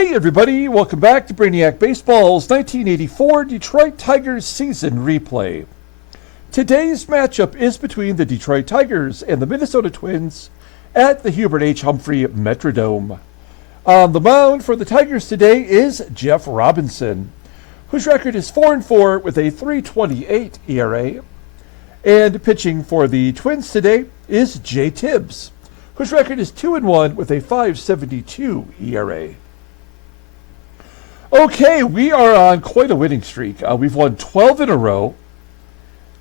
Hey everybody, welcome back to Brainiac Baseball's 1984 Detroit Tigers season replay. Today's matchup is between the Detroit Tigers and the Minnesota Twins at the H.H.H. Humphrey Metrodome. On the mound for the Tigers today is Jeff Robinson, whose record is 4-4 with a 3.28 ERA. And pitching for the Twins today is Tibbs, whose record is 2-1 with a 5.72 ERA. Okay, we are on quite a winning streak. We've won 12 in a row.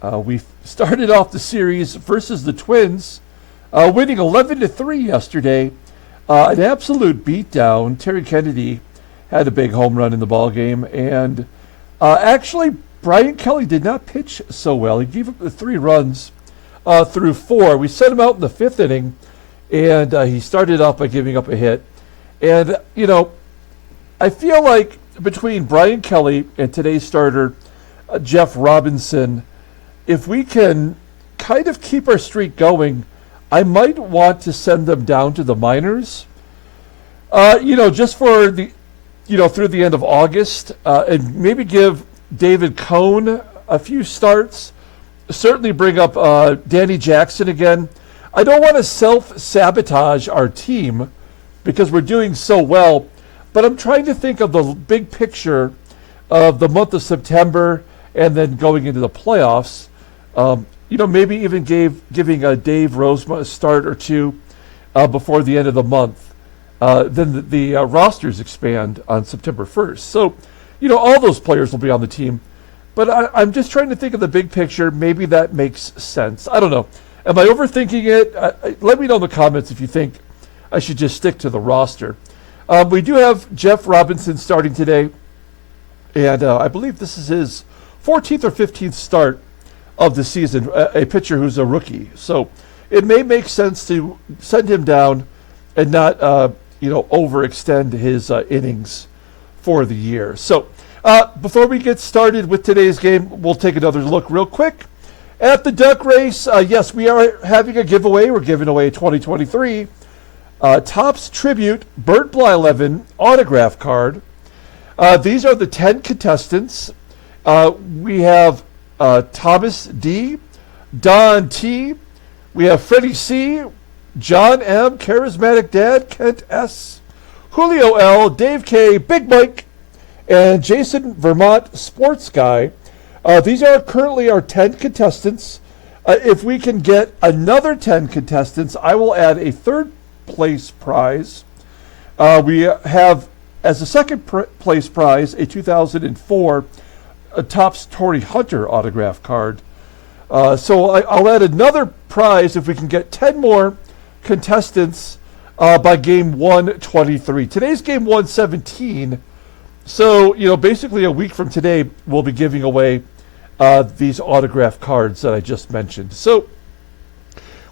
We started off the series versus the Twins, winning 11-3 yesterday. An absolute beatdown. Terry Kennedy had a big home run in the ballgame, and actually, Brian Kelly did not pitch so well. He gave up the 3 runs through 4. We set him out in the 5th inning, and he started off by giving up a hit. And, you know, I feel like between Brian Kelly and today's starter, Jeff Robinson, if we can kind of keep our streak going, I might want to send them down to the minors, just for the, through the end of August, and maybe give David Cone a few starts. Certainly bring up Danny Jackson again. I don't want to self-sabotage our team because we're doing so well, but I'm trying to think of the big picture of the month of September and then going into the playoffs. Maybe even giving Dave Rozema a start or two before the end of the month. Then the rosters expand on September 1st. So, all those players will be on the team. But I'm just trying to think of the big picture. Maybe that makes sense. I don't know. Am I overthinking it? Let me know in the comments if you think I should just stick to the roster. We do have Jeff Robinson starting today. And I believe this is his 14th or 15th start of the season, a pitcher who's a rookie. So it may make sense to send him down and not, overextend his innings for the year. So before we get started with today's game, we'll take another look real quick at the duck race. Yes, we are having a giveaway. We're giving away a 2023 Topps Tribute Bert Blyleven autograph card. These are the 10 contestants. We have Thomas D, Don T, we have Freddie C, John M, Charismatic Dad, Kent S, Julio L, Dave K, Big Mike, and Jason Vermont Sports Guy. These are currently our 10 contestants. If we can get another 10 contestants, I will add a third place prize. We have as a second place prize a 2004 Topps Torrey Hunter autograph card. So I'll add another prize if we can get 10 more contestants by game 123. Today's game 117. So, basically a week from today, we'll be giving away these autograph cards that I just mentioned. So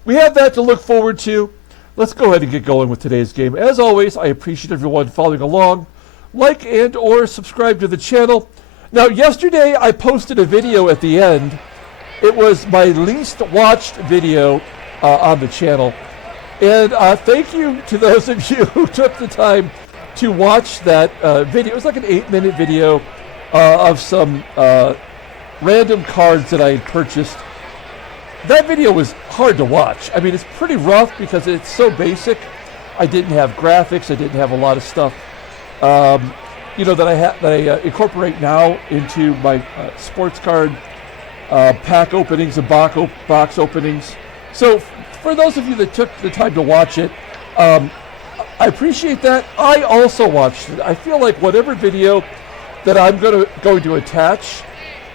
we have that to look forward to. Let's go ahead and get going with today's game. As always, I appreciate everyone following along. Like and or subscribe to the channel. Now, yesterday I posted a video at the end. It was my least watched video on the channel. And thank you to those of you who took the time to watch that video. It was like an 8-minute video of some random cards that I had purchased. That video was hard to watch. I mean, it's pretty rough because it's so basic. I didn't have graphics. I didn't have a lot of stuff that I incorporate now into my sports card pack openings and box openings. So for those of you that took the time to watch it, I appreciate that. I also watched it. I feel like whatever video that I'm going to attach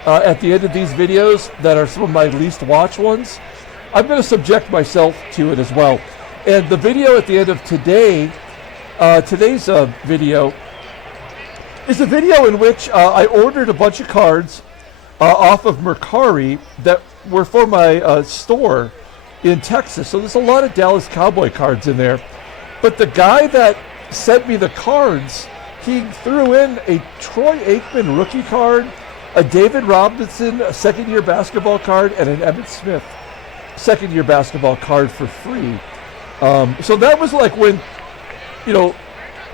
at the end of these videos that are some of my least watched ones, I'm going to subject myself to it as well. And the video at the end of today's video is a video in which I ordered a bunch of cards off of Mercari that were for my store in Texas. So there's a lot of Dallas Cowboy cards in there. But the guy that sent me the cards, he threw in a Troy Aikman rookie card, a David Robinson second-year basketball card, and an Emmitt Smith second-year basketball card for free. So that was like when,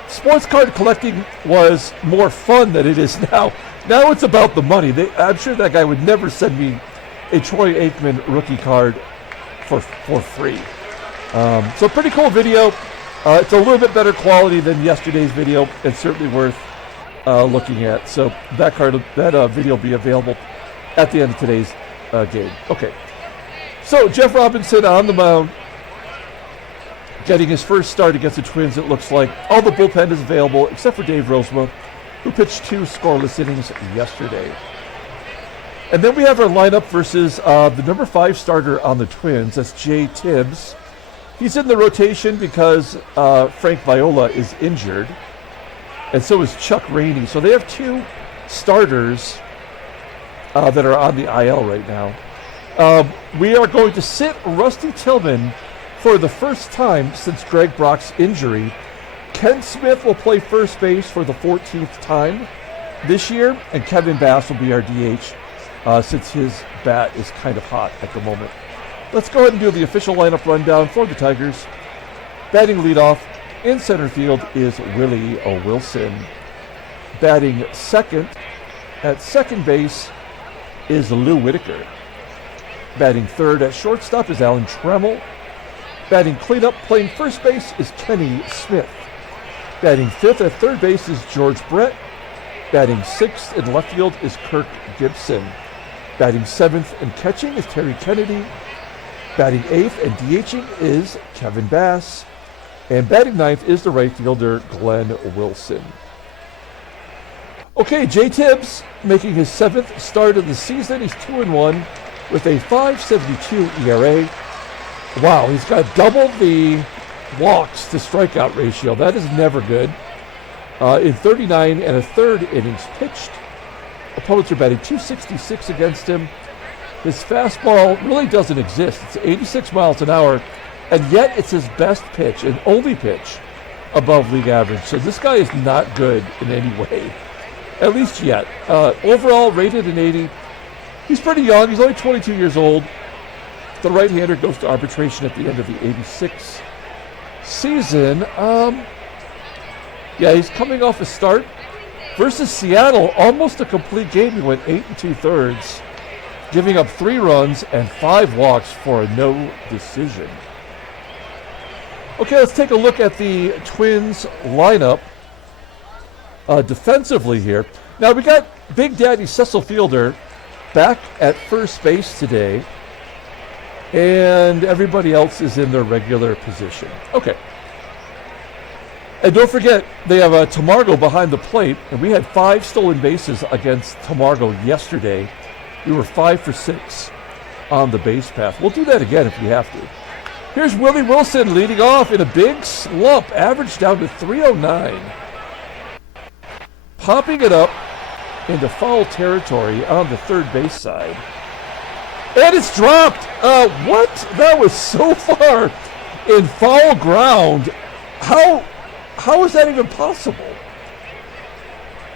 sports card collecting was more fun than it is now. Now it's about the money. I'm sure that guy would never send me a Troy Aikman rookie card for free. So pretty cool video. It's a little bit better quality than yesterday's video, and certainly worth looking at. So that video will be available at the end of today's game. Okay. So Jeff Robinson on the mound, getting his first start against the Twins. It looks like all the bullpen is available except for Dave Rozema, who pitched 2 scoreless innings yesterday. And then we have our lineup versus the number 5 starter on the Twins. That's Tibbs. He's in the rotation because Frank Viola is injured, and so is Chuck Rainey. So they have 2 starters that are on the IL right now. We are going to sit Rusty Tillman for the first time since Greg Brock's injury. Ken Smith will play first base for the 14th time this year, and Kevin Bass will be our DH since his bat is kind of hot at the moment. Let's go ahead and do the official lineup rundown for the Tigers. Batting leadoff in center field is Willie Wilson. Batting second at second base is Lou Whitaker. Batting third at shortstop is Alan Trammell. Batting cleanup playing first base is Kenny Smith. Batting fifth at third base is George Brett. Batting sixth in left field is Kirk Gibson. Batting seventh and catching is Terry Kennedy. Batting eighth and DHing is Kevin Bass. And batting ninth is the right fielder Glenn Wilson. Okay, Tibbs making his 7th start of the season. He's 2-1 with a 5.72 ERA. Wow, he's got double the walks to strikeout ratio. That is never good. In 39 and a third innings pitched, opponents are batting .266 against him. His fastball really doesn't exist. It's 86 miles an hour, and yet it's his best pitch and only pitch above league average. So this guy is not good in any way, at least yet. Overall, rated an 80. He's pretty young. He's only 22 years old. The right-hander goes to arbitration at the end of the 86 season. Yeah, he's coming off a start versus Seattle, almost a complete game. He went 8 2/3, giving up 3 runs and 5 walks for a no decision. Okay, let's take a look at the Twins lineup defensively here. Now, we got Big Daddy Cecil Fielder back at first base today, and everybody else is in their regular position. Okay. And don't forget, they have TAMARGO behind the plate, and we had 5 stolen bases against TAMARGO yesterday. We were 5 for 6 on the base path. We'll do that again if we have to. Here's Willie Wilson leading off in a big slump, average down to 309. Popping it up into foul territory on the third base side. And it's dropped. What? That was so far in foul ground. How is that even possible?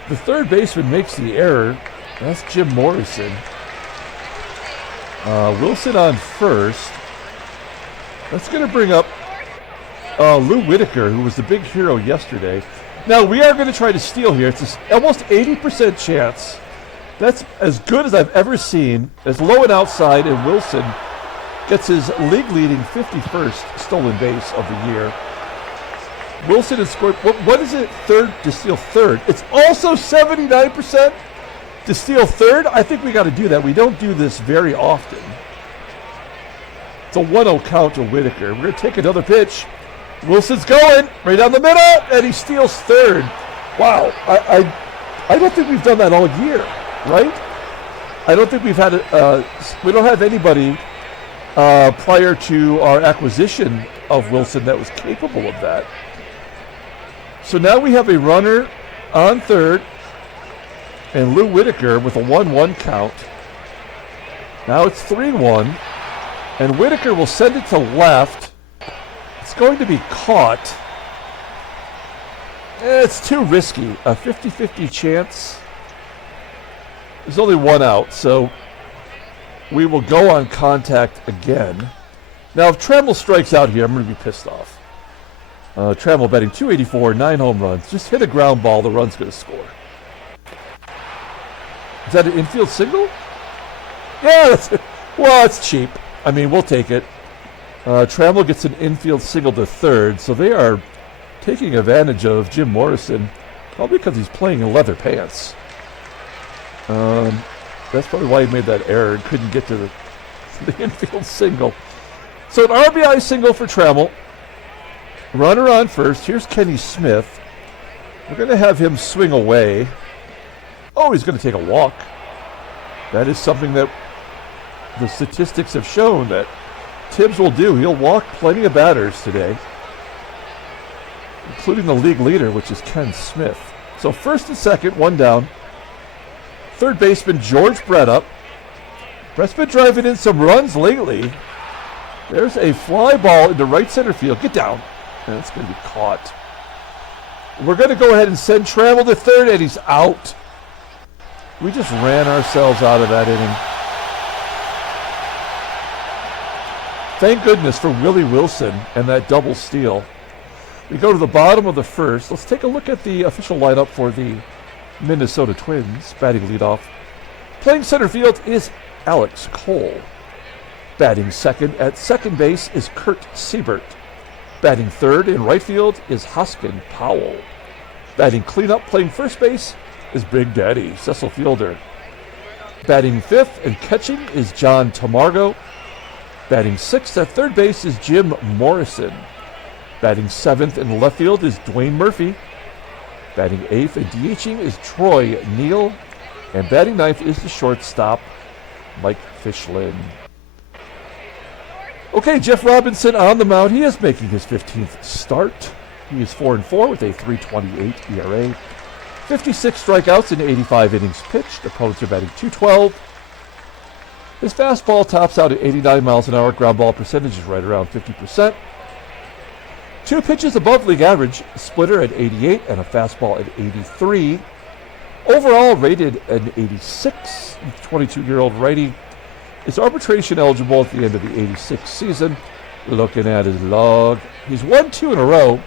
The third baseman makes the error. That's Jim Morrison. Wilson on first. That's going to bring up Lou Whitaker, who was the big hero yesterday. Now, we are going to try to steal here. It's almost 80% chance. That's as good as I've ever seen. As low and outside, and Wilson gets his league-leading 51st stolen base of the year. Wilson has scored, what is it, third to steal third? It's also 79% to steal third. I think we got to do that. We don't do this very often. It's a 1-0 count to Whitaker. We're going to take another pitch. Wilson's going right down the middle, and he steals third. Wow, I don't think we've done that all year, right? I don't think we've had we don't have anybody prior to our acquisition of Wilson that was capable of that. So now we have a runner on third, and Lou Whitaker with a 1-1 count. Now it's 3-1, and Whitaker will send it to left. It's going to be caught. It's too risky. A 50-50 chance. There's only 1 out, so we will go on contact again. Now, if Trammell strikes out here, I'm going to be pissed off. Trammell batting .284, 9 home runs. Just hit a ground ball, the run's going to score. Is that an infield single? Yeah, well, it's cheap. I mean, we'll take it. Trammell gets an infield single to third, so they are taking advantage of Jim Morrison, probably because he's playing in leather pants. That's probably why he made that error and couldn't get to the infield single. So an RBI single for Trammell. Runner on first. Here's Kenny Smith. We're going to have him swing away. Oh, he's going to take a walk. That is something that the statistics have shown that Tibbs will do. He'll walk plenty of batters today, including the league leader, which is Ken Smith. So first and second, one down. Third baseman George Brett up. Brett's been driving in some runs lately. There's a fly ball into right center field. Get down. And it's going to be caught. We're going to go ahead and send Trammell to third, and he's out. We just ran ourselves out of that inning. Thank goodness for Willie Wilson and that double steal. We go to the bottom of the first. Let's take a look at the official lineup for the Minnesota Twins. Batting leadoff. Playing center field is Alex Cole. Batting second at second base is Kurt Seibert. Batting third in right field is Hosken Powell. Batting cleanup playing first base is Big Daddy Cecil Fielder. Batting fifth and catching is John TAMARGO. Batting sixth at third base is Jim Morrison. Batting seventh in left field is Dwayne Murphy. Batting eighth and DHing is Troy NEEL. And batting ninth is the shortstop, Mike FISCHLIN. Okay, Jeff Robinson on the mound. He is making his 15th start. He is 4-4 with a 3.28 ERA. 56 strikeouts in 85 innings pitched. Opponents are batting .212. His fastball tops out at 89 miles an hour. Ground ball percentage is right around 50%. 2 pitches above league average. A splitter at 88 and a fastball at 83. Overall rated an 86. 22-year-old righty is arbitration eligible at the end of the 86 season. Looking at his log, he's won 2 in a row.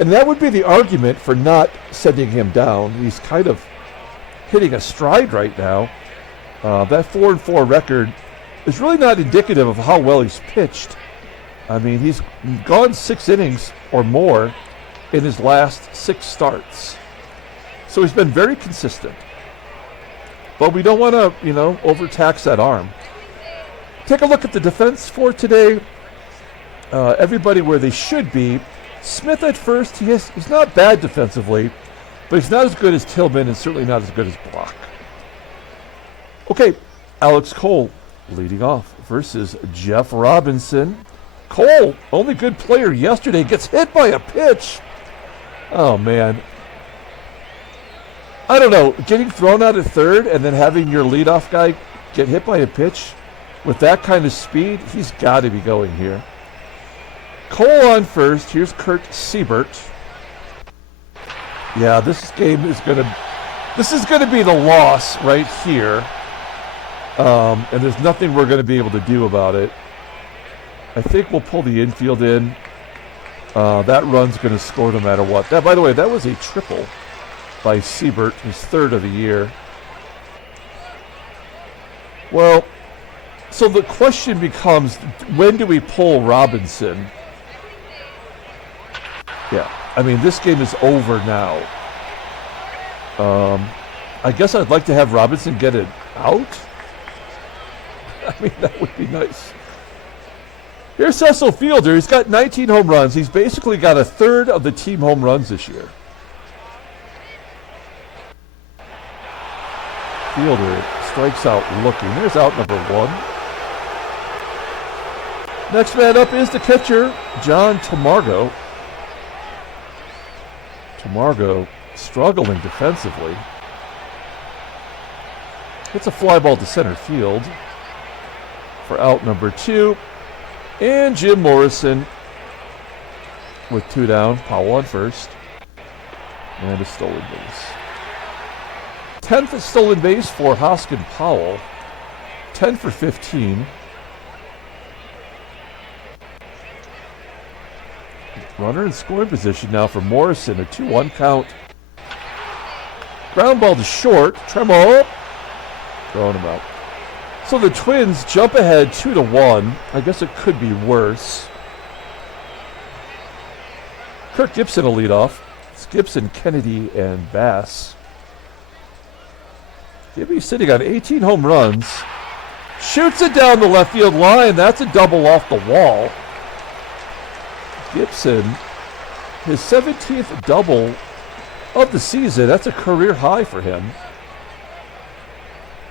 And that would be the argument for not sending him down. He's kind of hitting a stride right now. That 4-4 record is really not indicative of how well he's pitched. I mean, he's gone 6 innings or more in his last 6 starts. So he's been very consistent. But we don't want to, overtax that arm. Take a look at the defense for today. Everybody where they should be. Smith at first, he's not bad defensively, but he's not as good as Tillman and certainly not as good as Block. Okay, Alex Cole leading off versus Jeff Robinson. Cole, only good player yesterday, gets hit by a pitch. Oh, man. I don't know, getting thrown out at third and then having your leadoff guy get hit by a pitch with that kind of speed, he's got to be going here. Cole on first. Here's Kurt Seibert. Yeah, this game is going to be the loss right here. And there's nothing we're going to be able to do about it. I think we'll pull the infield in. That run's going to score no matter what. That, by the way, that was a triple by Seibert, his 3rd of the year. Well, so the question becomes, when do we pull Robinson? Yeah, I mean, this game is over now. I guess I'd like to have Robinson get it out. I mean, that would be nice. Here's Cecil Fielder. He's got 19 home runs. He's basically got a 1/3 of the team home runs this year. Fielder strikes out looking. There's out number 1. Next man up is the catcher, John TAMARGO. TAMARGO struggling defensively. Hits a fly ball to center field for out number 2. And Jim Morrison with 2 down. Powell on first. And a stolen base. 10th stolen base for Hosken Powell. 10 for 15. Runner in scoring position now for Morrison. A 2-1 count. Ground ball to short. TRAMMELL. Throwing him out. So the Twins jump ahead 2-1. I guess it could be worse. Kirk GIBSON will lead off. It's GIBSON, Kennedy, and Bass. Gibby sitting on 18 home runs. Shoots it down the left field line. That's a double off the wall. GIBSON, his 17th double of the season. That's a career high for him.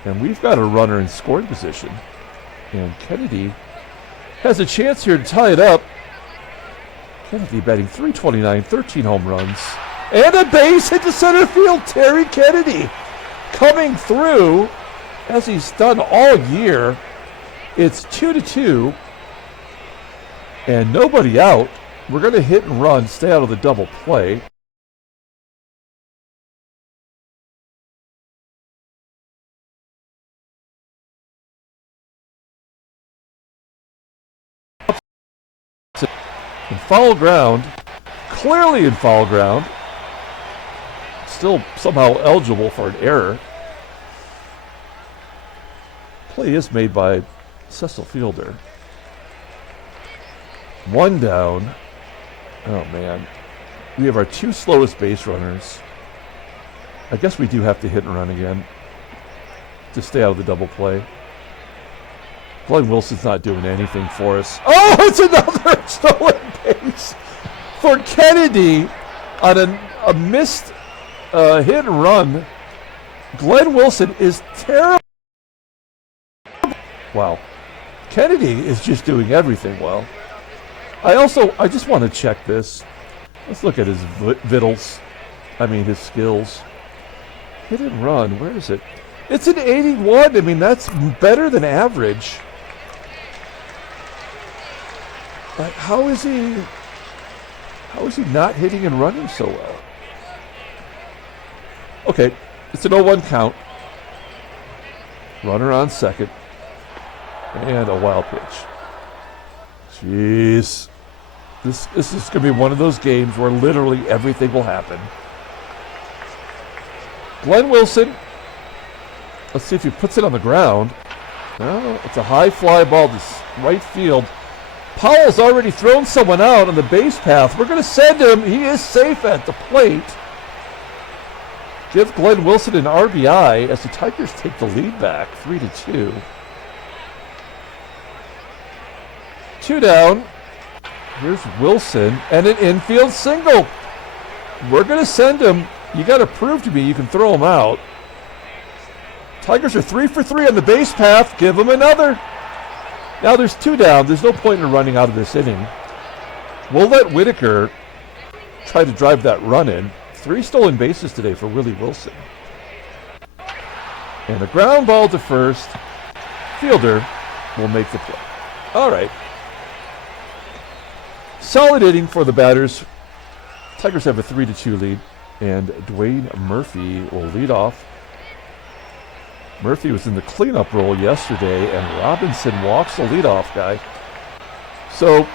And we've got a runner in scoring position. And Kennedy has a chance here to tie it up. Kennedy batting .329, 13 home runs. And a base hit to center field. Terry Kennedy coming through as he's done all year. It's 2-2. And nobody out. We're going to hit and run, stay out of the double play. In foul ground, clearly in foul ground, still somehow eligible for an error. Play is made by Cecil fielder. One down. Oh man, we have our two slowest base runners. I guess we do have to hit and run again to stay out of the double play. Glenn Wilson's not doing anything for us. Oh, it's another stolen base for Kennedy on a missed hit and run. Glenn Wilson is terrible. Wow. Kennedy is just doing everything well. I just want to check this. Let's look at his his skills. Hit and run, where is it? It's an 81. I mean, that's better than average. Like, how is he not hitting and running so well? Okay, it's an 0-1 count. Runner on second. And a wild pitch. Jeez. This is going to be one of those games where literally everything will happen. Glenn Wilson. Let's see if he puts it on the ground. No, it's a high fly ball to right field. Powell's already thrown someone out on the base path. We're going to send him. He is safe at the plate. Give Glenn Wilson an RBI as the Tigers take the lead back, 3-2. 2 down. Here's Wilson and an infield single. We're going to send him. You got to prove to me you can throw him out. Tigers are 3 for 3 on the base path. Give him another. Now there's 2 down. There's no point in running out of this inning. We'll let WHITAKER try to drive that run in. 3 stolen bases today for Willie Wilson. And a ground ball to first. Fielder will make the play. All right. Solid inning for the batters. Tigers have a 3-2 lead. And Dwayne Murphy will lead off. Murphy was in the cleanup role yesterday, and Robinson walks the leadoff guy. So,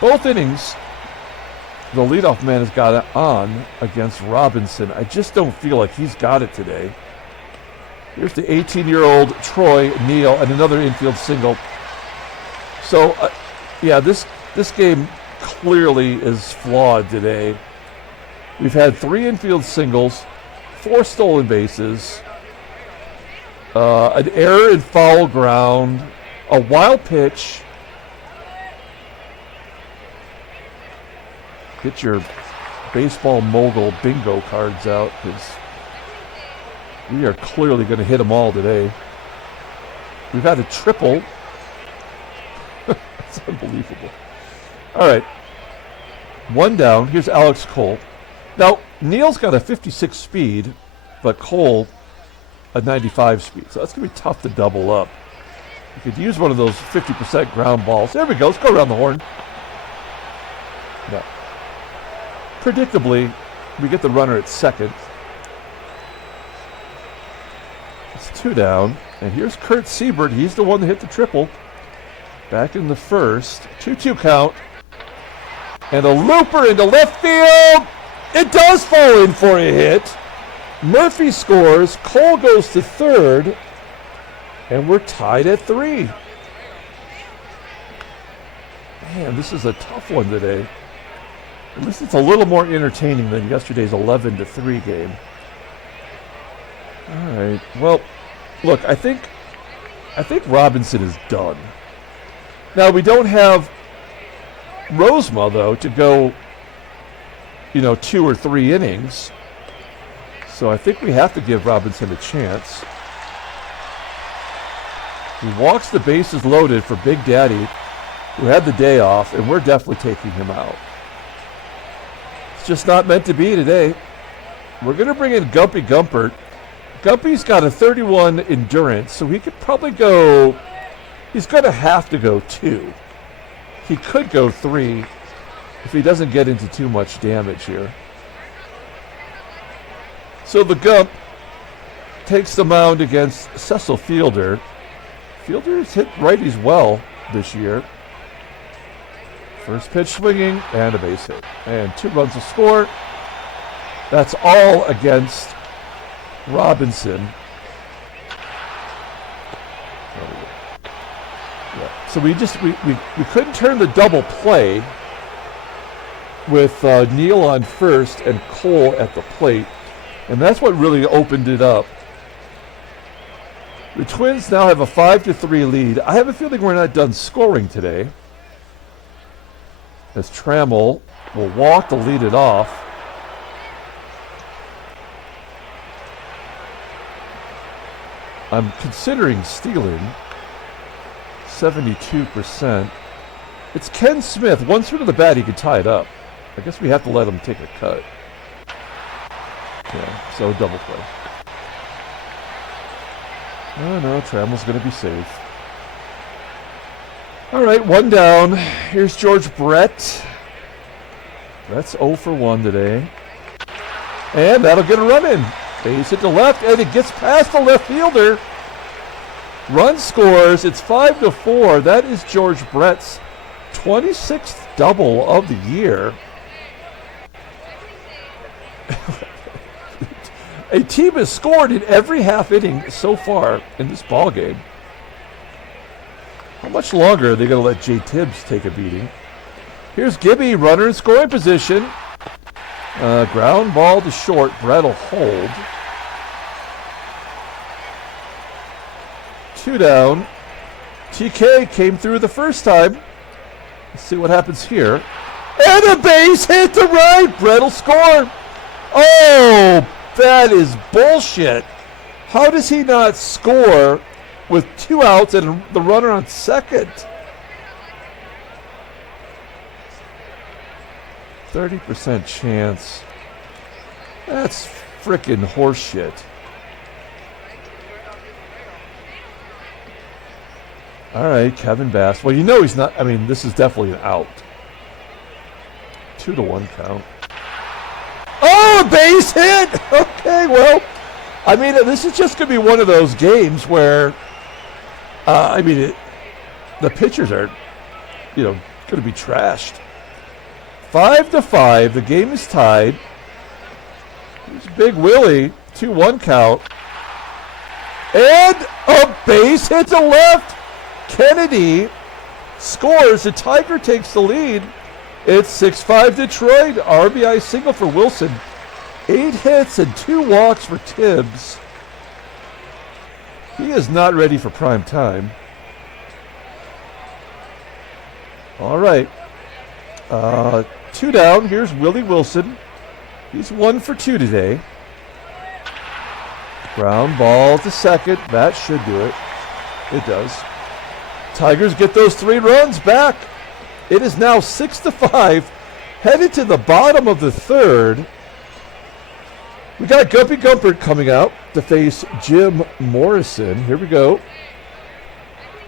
both innings, the leadoff man has got it on against Robinson. I just don't feel like he's got it today. Here's the 18-year-old Troy NEEL and another infield single. So, this game clearly is flawed today. We've had 3 infield singles, 4 stolen bases, an error in foul ground, a wild pitch. Get your baseball mogul bingo cards out, because we are clearly going to hit them all today. We've had a triple. That's unbelievable. All right. 1 down. Here's Alex Cole. Now, Neil's got a 56 speed, but Cole a 95 speed. So that's going to be tough to double up. You could use one of those 50% ground balls. There we go. Let's go around the horn. No. Predictably, we get the runner at second. It's 2 down. And here's Kurt SEIBERT. He's the one that hit the triple. Back in the first. 2-2 count. And a looper into left field. It does fall in for a hit. Murphy scores. Cole goes to third. And we're tied at 3. Man, this is a tough one today. At least it's a little more entertaining than yesterday's 11-3 game. All right. Well, look, I think Robinson is done. Now, we don't have Rozema, though, to go, 2 or 3 innings. So I think we have to give Robinson a chance. He walks the bases loaded for Big Daddy, who had the day off, and we're definitely taking him out. It's just not meant to be today. We're going to bring in Gumpy Gumpert. Gumpy's got a 31 endurance, so he could probably go... He's going to have to go 2. He could go 3 if he doesn't get into too much damage here. So the Gump takes the mound against Cecil Fielder. Fielder's hit righties well this year. First pitch swinging and a base hit. And 2 runs to score. That's all against Robinson. Yeah. So we couldn't turn the double play with NEEL on first and Cole at the plate. And that's what really opened it up. The Twins now have a 5-3 lead. I have a feeling we're not done scoring today, as Trammell will walk to lead it off. I'm considering stealing. 72%. It's Ken Smith. One swing of the bat, he could tie it up. I guess we have to let him take a cut. Yeah, so double play. No, Trammell's going to be safe. All right, 1 down. Here's George Brett. That's 0 for 1 today. And that'll get a run in. Base hit to left, and it gets past the left fielder. Run scores. It's 5-4. That is George Brett's 26th double of the year. A team has scored in every half inning so far in this ball game. How much longer are they going to let J. Tibbs take a beating? Here's Gibby, runner in scoring position. Ground ball to short. Brett will hold. 2 down. TK came through the first time. Let's see what happens here. And a base hit to right. Brett will score. Oh, that is bullshit. How does he not score with 2 outs and the runner on second? 30% chance. That's frickin' horseshit. All right, Kevin Bass. Well, he's not. I mean, this is definitely an out. 2-1 count. Oh, base hit! Okay, well, I mean, this is just going to be one of those games where, the pitchers are, going to be trashed. 5-5, the game is tied. Here's Big Willie, 2-1 count. And a base hit to left. Kennedy scores, the Tiger takes the lead. It's 6-5 Detroit. RBI single for Wilson. 8 hits and 2 walks for Tibbs. He is not ready for prime time. All right. 2 down. Here's Willie Wilson. He's 1 for 2 today. Ground ball to second. That should do it. It does. Tigers get those 3 runs back. It is now 6-5, headed to the bottom of the 3rd. We got Gumpy Gumpert coming out to face Jim Morrison. Here we go.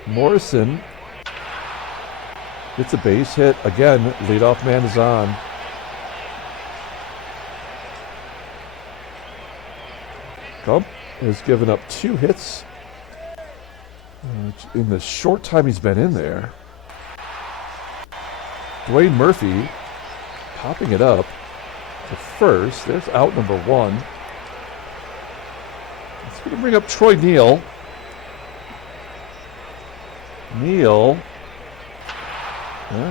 Morrison gets a base hit. Again, leadoff man is on. Gump has given up 2 hits in the short time he's been in there. Dwayne Murphy popping it up to first. There's out number 1. It's going to bring up Troy NEEL. NEEL.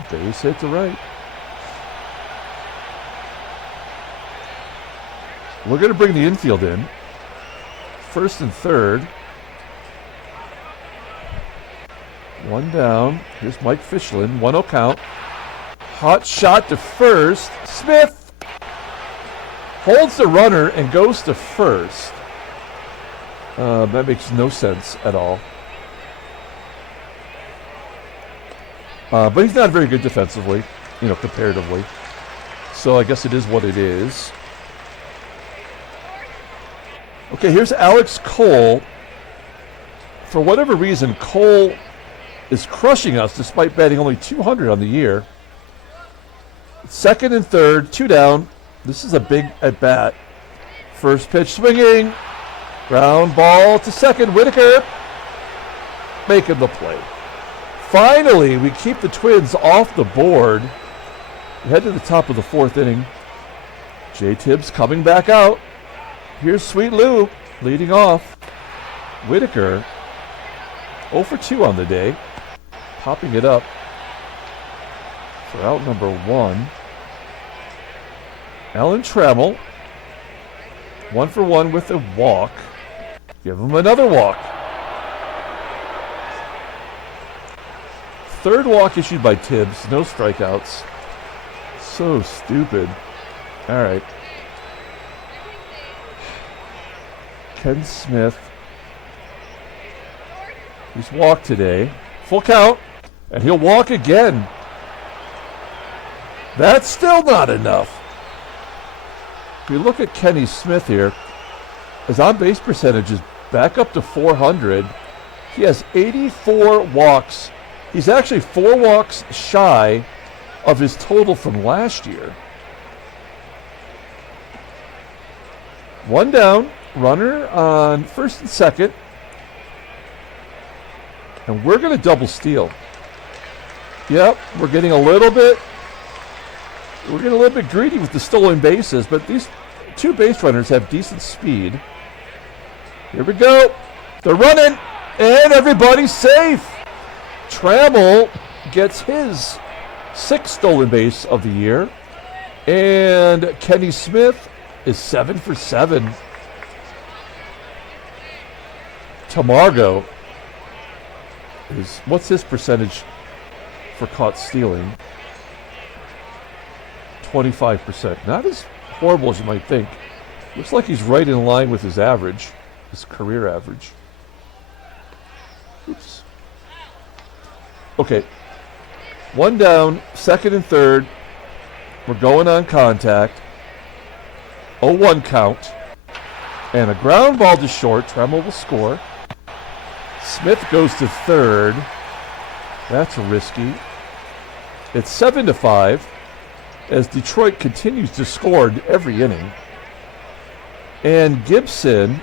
Base hit to right. We're going to bring the infield in. First and third. 1 down. Here's Mike FISCHLIN. 1-0 count. Hot shot to first. Smith holds the runner and goes to first. That makes no sense at all. But he's not very good defensively, comparatively. So I guess it is what it is. Okay, here's Alex Cole. For whatever reason, Cole is crushing us despite batting only 200 on the year. Second and third, 2 down. This is a big at-bat. First pitch swinging. Ground ball to second. Whitaker making the play. Finally, we keep the Twins off the board. We head to the top of the 4th inning. Tibbs coming back out. Here's Sweet Lou leading off. Whitaker 0 for 2 on the day. Popping it up for out number 1. Alan Trammell 1 for 1 with a walk. Give him another walk. Third walk issued by Tibbs. No strikeouts. So stupid. All right. Ken Smith. He's walked today. Full count. And he'll walk again. That's still not enough. If you look at Kenny Smith here, his on-base percentage is back up to 400. He has 84 walks. He's actually 4 walks shy of his total from last year. 1 down, runner on first and second. And we're going to double steal. Yep, we're getting a little bit greedy with the stolen bases, but these 2 base runners have decent speed. Here we go. They're running, and everybody's safe. Trammell gets his 6th stolen base of the year, and Kenny Smith is 7 for 7. TAMARGO what's his percentage for caught stealing? 25%. Not as horrible as you might think. Looks like he's right in line with his average, his career average. Oops. Okay. 1 down, second and third. We're going on contact. 0-1 count. And a ground ball to short. Trammell will score. Smith goes to third. That's risky. It's 7-5 as Detroit continues to score in every inning. And GIBSON,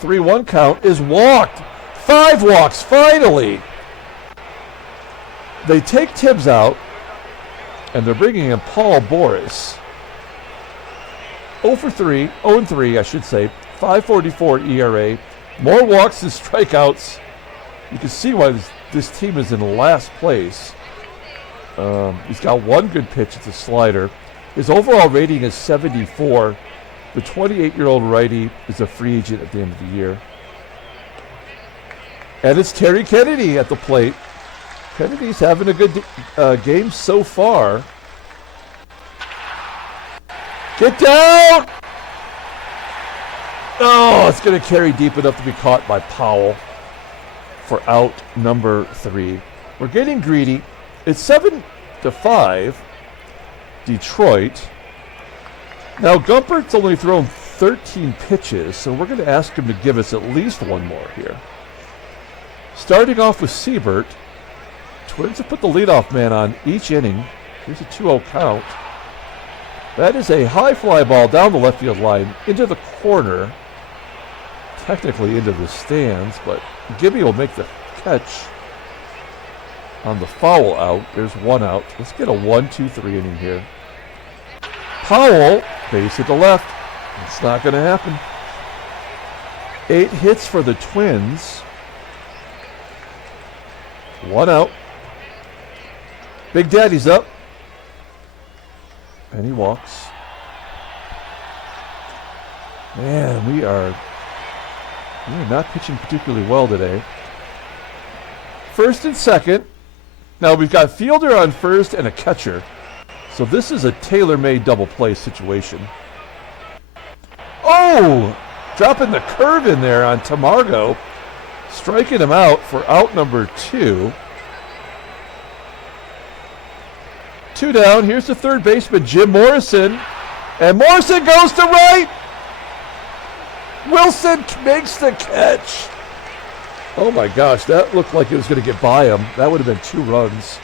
3-1 count, is walked. 5 walks, finally. They take Tibbs out, and they're bringing in Paul Boris. 0 for 3, 0-3, I should say. 5.44 ERA. More walks than strikeouts. You can see why this team is in last place. He's got 1 good pitch. It's a slider. His overall rating is 74. The 28-year-old righty is a free agent at the end of the year. And it's Terry Kennedy at the plate. Kennedy's having a good game so far. Get down! Oh, it's going to carry deep enough to be caught by Powell for out number 3. We're getting greedy. It's 7-5, Detroit. Now, Gumpert's only thrown 13 pitches, so we're going to ask him to give us at least 1 more here. Starting off with SEIBERT. Twins have put the leadoff man on each inning. Here's a 2-0 count. That is a high fly ball down the left field line into the corner. Technically into the stands, but Gibby will make the catch on the foul out. There's 1 out. Let's get a 1-2-3 inning here. Powell, base hit to left. It's not going to happen. 8 hits for the Twins. 1 out. Big Daddy's up. And he walks. Man, we are not pitching particularly well today. First and second. Now we've got fielder on first and a catcher. So this is a tailor-made double play situation. Oh! Dropping the curve in there on TAMARGO. Striking him out for out number 2. 2 down. Here's the third baseman, Jim Morrison. And Morrison goes to right. Wilson makes the catch. Oh my gosh, that looked like it was going to get by him. That would have been 2 runs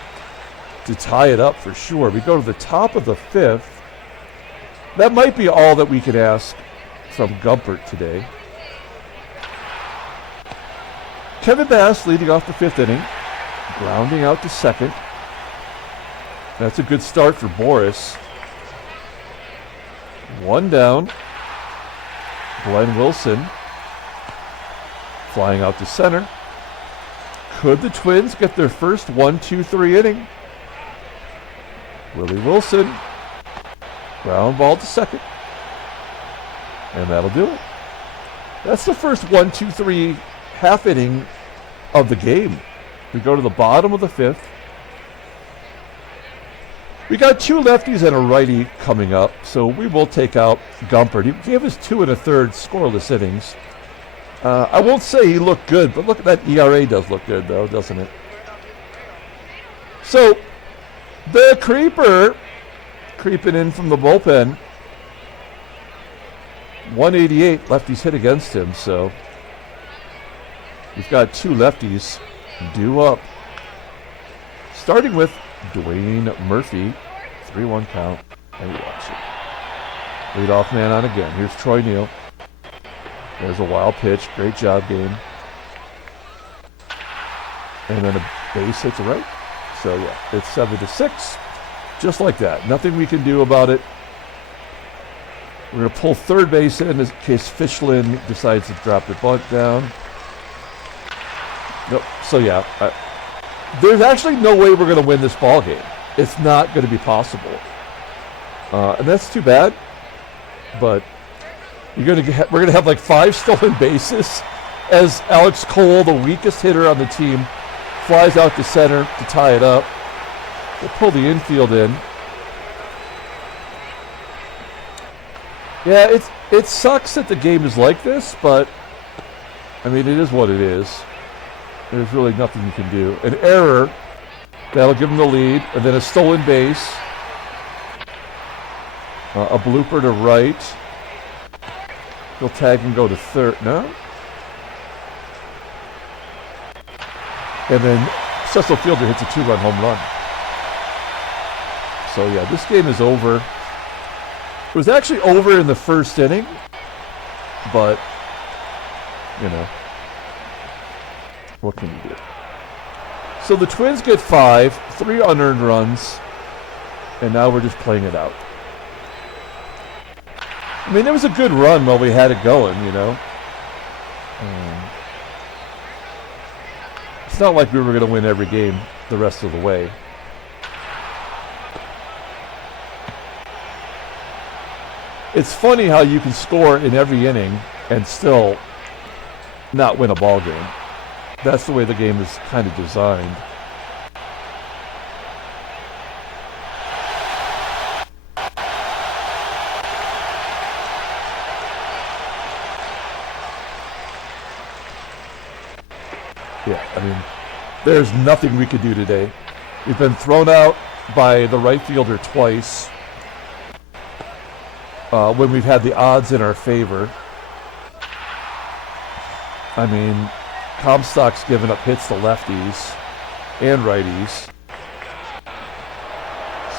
to tie it up for sure. We go to the top of the 5th. That might be all that we could ask from Gumpert today. Kevin Bass leading off the 5th inning. Grounding out to second. That's a good start for Boris. 1 down. Glenn Wilson flying out to center. Could the Twins get their first 1-2-3 inning? Willie Wilson. Ground ball to second. And that'll do it. That's the first 1-2-3 half inning of the game. We go to the bottom of the 5th. We got 2 lefties and a righty coming up, so we will take out Gumpert. He gave us 2 1/3 scoreless innings. I won't say he looked good, but look at that ERA does look good, though, doesn't it? So, the creeper creeping in from the bullpen. 188 lefties hit against him, so we've got 2 lefties due up. Starting with Dwayne Murphy, 3-1 count, and we watch it. Leadoff man on again. Here's Troy Neal. There's a wild pitch. Great job, game. And then a base hit to right. So, yeah, it's 7-6. Just like that. Nothing we can do about it. We're going to pull third base in case FISCHLIN decides to drop the bunt down. Nope. So, yeah, there's actually no way we're going to win this ball game. It's not going to be possible. And that's too bad. But we're going to have like 5 stolen bases as Alex Cole, the weakest hitter on the team, flies out to center to tie it up. We'll pull the infield in. Yeah, it sucks that the game is like this, but I mean, it is what it is. There's really nothing you can do. An error, that'll give them the lead, and then a stolen base. A blooper to right. He'll tag and go to third. No? And then Cecil Fielder hits a 2-run home run. So yeah, this game is over. It was actually over in the first inning, but, you know, what can you do? So the Twins get 5, 3 unearned runs, and now we're just playing it out. I mean, it was a good run while we had it going, you know. It's not like we were going to win every game the rest of the way. It's funny how you can score in every inning and still not win a ball game. That's the way the game is kind of designed. Yeah, I mean, there's nothing we could do today. We've been thrown out by the right fielder twice. When we've had the odds in our favor. I mean, Comstock's given up hits to lefties and righties.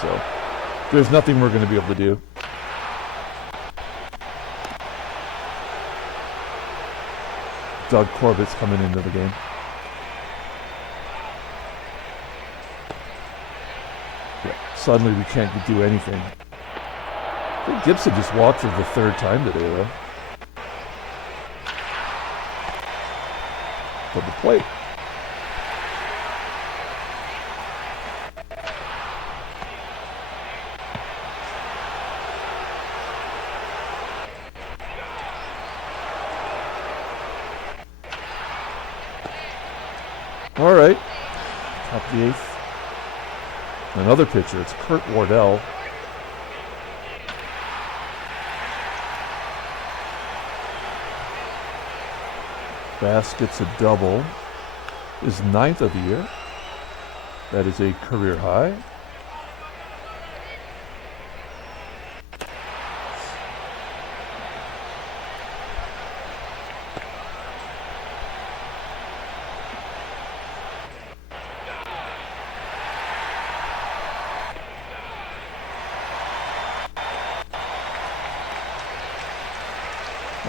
So, there's nothing we're going to be able to do. Doug Corbett's coming into the game. Yeah, suddenly we can't do anything. think Gibson just walked for the third time today, though. From the plate. All right. Top of the eighth. Another pitcher. It's Kirk Wardell. Bass gets a double. His 9th of the year. That is a career high.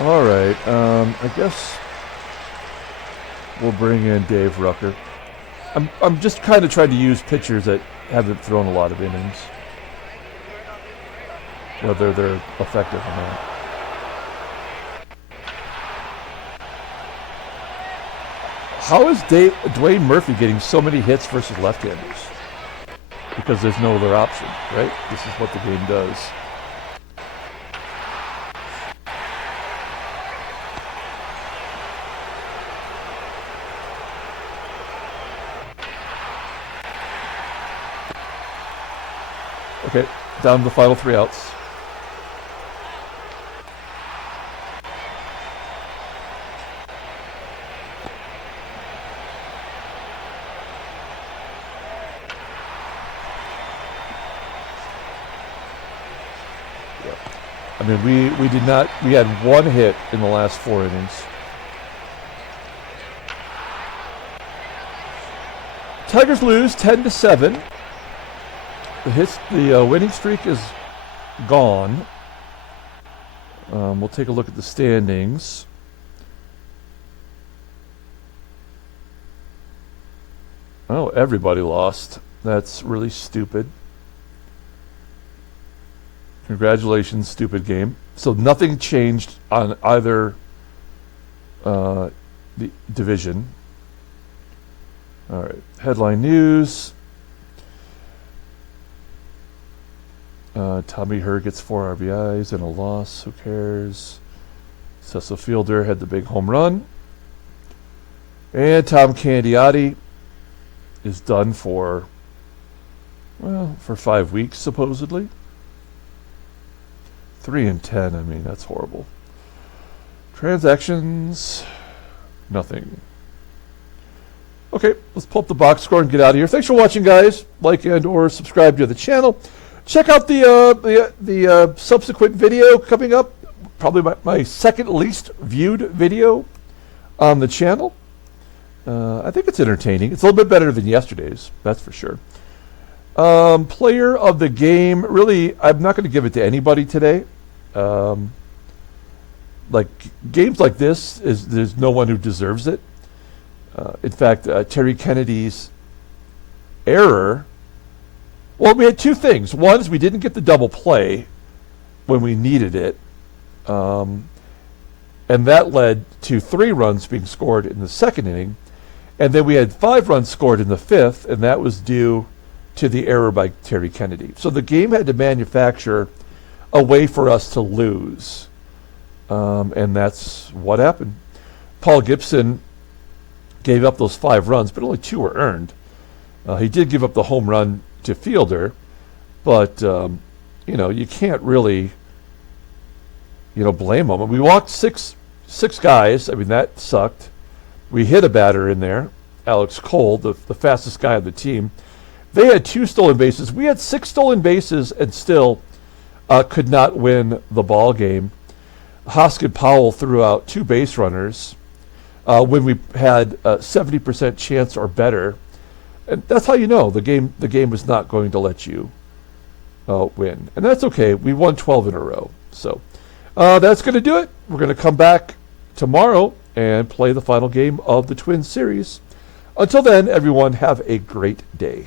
All right, I guess we'll bring in Dave Rucker. I'm just kind of trying to use pitchers that haven't thrown a lot of innings, whether they're effective or not. How is Dwayne Murphy getting so many hits versus left-handers? Because there's no other option, right? This is what the game does. Okay, down to the final 3 outs. Yeah. I mean, we had 1 hit in the last 4 innings. Tigers lose 10-7. The winning streak is gone. We'll take a look at the standings. Oh, everybody lost. That's really stupid. Congratulations, stupid game. So nothing changed on either the division. All right, headline news. Tommy Herr gets 4 RBIs and a loss. Who cares? Cecil Fielder had the big home run. And Tom Candiotti is done for 5 weeks, supposedly. 3-10, I mean, that's horrible. Transactions, nothing. Okay, let's pull up the box score and get out of here. Thanks for watching, guys. Like and or subscribe to the channel. Check out the subsequent video coming up. Probably my second least viewed video on the channel. I think it's entertaining. It's a little bit better than yesterday's, that's for sure. Player of the game, really, I'm not going to give it to anybody today. Like games like this, there's no one who deserves it. In fact, Terry Kennedy's error. Well, we had 2 things. One is we didn't get the double play when we needed it. And that led to 3 runs being scored in the 2nd inning. And then we had 5 runs scored in the 5th, and that was due to the error by Terry Kennedy. So the game had to manufacture a way for us to lose. And that's what happened. Paul Gibson gave up those 5 runs, but only 2 were earned. He did give up the home run to Fielder, but you can't really blame them. We walked six guys. I mean, that sucked. We hit a batter in there, Alex Cole, the fastest guy on the team. They had 2 stolen bases. We had 6 stolen bases and still could not win the ball game. Hosken Powell threw out 2 base runners when we had a 70% chance or better. And that's how you know the game was not going to let you win. And that's okay. We won 12 in a row. So that's going to do it. We're going to come back tomorrow and play the final game of the Twins series. Until then, everyone, have a great day.